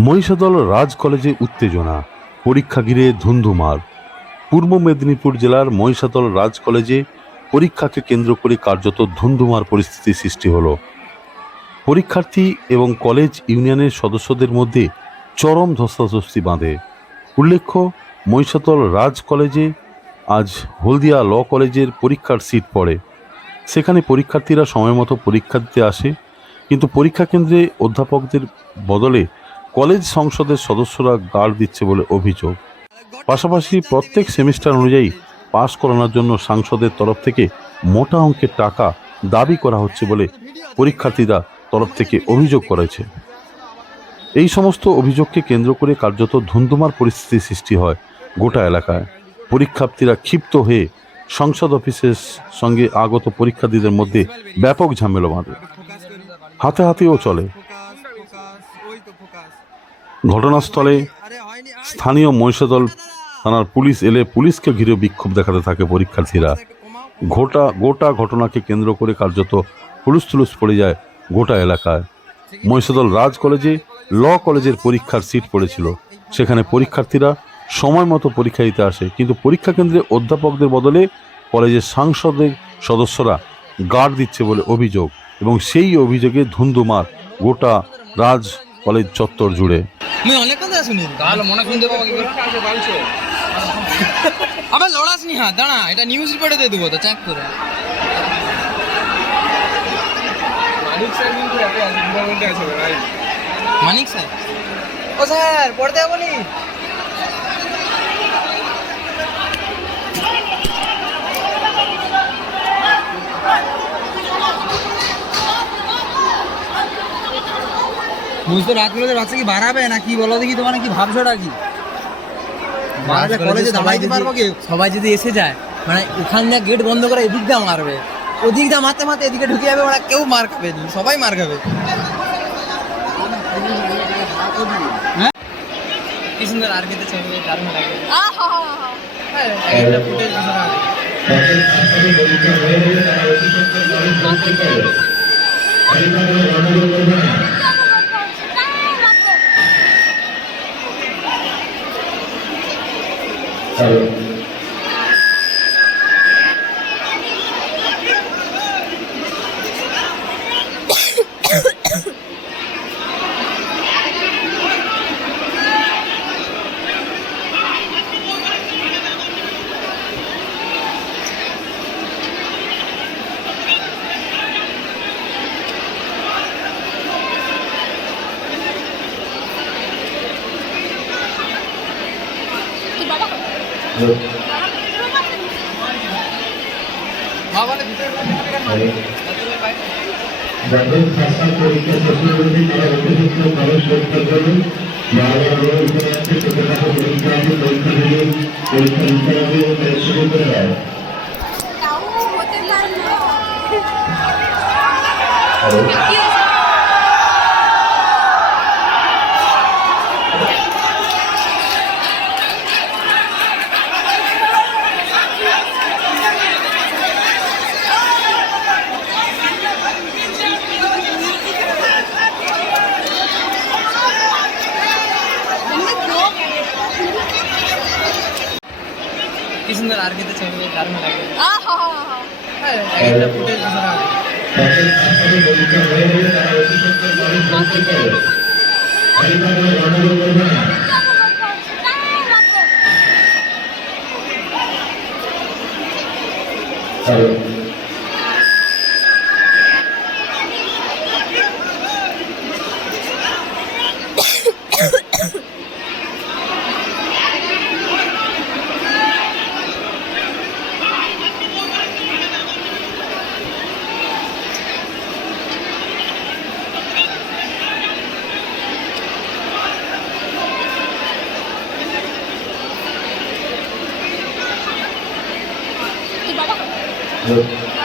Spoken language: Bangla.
মহিষাদল রাজ কলেজে উত্তেজনা, পরীক্ষা ঘিরে ধুন্ধুমার। পূর্ব মেদিনীপুর জেলার মহিষাদল রাজ কলেজে পরীক্ষাকে কেন্দ্র করে কার্যত ধুন্ধুমার পরিস্থিতি সৃষ্টি হলো। পরীক্ষার্থী এবং কলেজ ইউনিয়নের সদস্যদের মধ্যে চরম ধস্তাধস্তি বাঁধে। উল্লেখ্য, মহিষাদল রাজ কলেজে আজ হলদিয়া ল কলেজের পরীক্ষার সিট পড়ে। সেখানে পরীক্ষার্থীরা সময় মতো পরীক্ষা দিতে আসে কিন্তু পরীক্ষা কেন্দ্রে অধ্যাপকদের বদলে কলেজ সংসদের সদস্যরা গার্ড দিচ্ছে বলে অভিযোগ। পাশাপাশি প্রত্যেক সেমিস্টার অনুযায়ী পাশ করানোর জন্য সাংসদের তরফ থেকে মোটা অঙ্কের টাকা দাবি করা হচ্ছে বলে পরীক্ষার্থীরা তরফ থেকে অভিযোগ করেছে। এই সমস্ত অভিযোগকে কেন্দ্র করে কার্যত ধুন্ধুমার পরিস্থিতি সৃষ্টি হয় গোটা এলাকায়। পরীক্ষার্থীরা ক্ষিপ্ত হয়ে সংসদ অফিসের সঙ্গে আগত পরীক্ষার্থীদের মধ্যে ব্যাপক ঝামেলা বাঁধে। হাতেও চলে। ঘটনাস্থলে স্থানীয় মহিষাদল থানার পুলিশ এলে পুলিশকে ঘিরে বিক্ষোভ দেখাতে থাকে পরীক্ষার্থীরা। গোটা গোটা ঘটনাকে কেন্দ্র করে কার্যত হুলুস তুলুস পড়ে যায় গোটা এলাকায়। মহিষাদল রাজ কলেজে, ল কলেজের পরীক্ষার সিট পড়েছিল। সেখানে পরীক্ষার্থীরা সময় মতো পরীক্ষা দিতে আসে, কিন্তু পরীক্ষা কেন্দ্রে অধ্যাপকদের বদলে কলেজের সাংসদের সদস্যরা গার্ড দিচ্ছে বলে অভিযোগ। এবং সেই অভিযোগে ধুন্ধুমার গোটা রাজ কলেজ চত্বর জুড়ে। আবার লড়াস নি হ্যাঁ দাঁড়া এটা নিউজ রিপোর্টে দিয়ে দেবো তো চেক করে। মানিক স্যার কিন্তু এত ইম্পর্টেন্ট আছে মানিক স্যার? ও স্যার পড়তে যাব বুঝতে রাতগুলোতে বাচ্চা কি বাড়াবে না কি বলো দেখি তোমার কি ভাবছোটা কি? কলেজে দাঁড়াইতে পারব কি? সবাই যদি এসে যায় মানে ওখান দিয়ে গেট বন্ধ করে এদিক দিয়ে মারবে। ওদিক দিয়ে মারতে মারতে এদিকে ঢুকে যাবে ওরা কেউ মার খাবে সবাই মার খাবে। হ্যাঁ? কি সুন্দর আর কেতে ছবি দারুণ লাগে। হ্যাঁ একটা ফুটেজ বসানো আছে। মা বলে Salve. যাদের শাসন পরীক্ষা শেষ করেছে তারা উপযুক্ত খরচ পরীক্ষা করুন বারবার অনুরোধ করা হচ্ছে ছোটখাটো পরীক্ষা আছে পরীক্ষা দিলে পরীক্ষা দিতে হবে ও শুরু করে না হ্যালো কি হয়েছে? কি সুন্দর আর কেতে ছবি দারুণ লাগে আহা Look.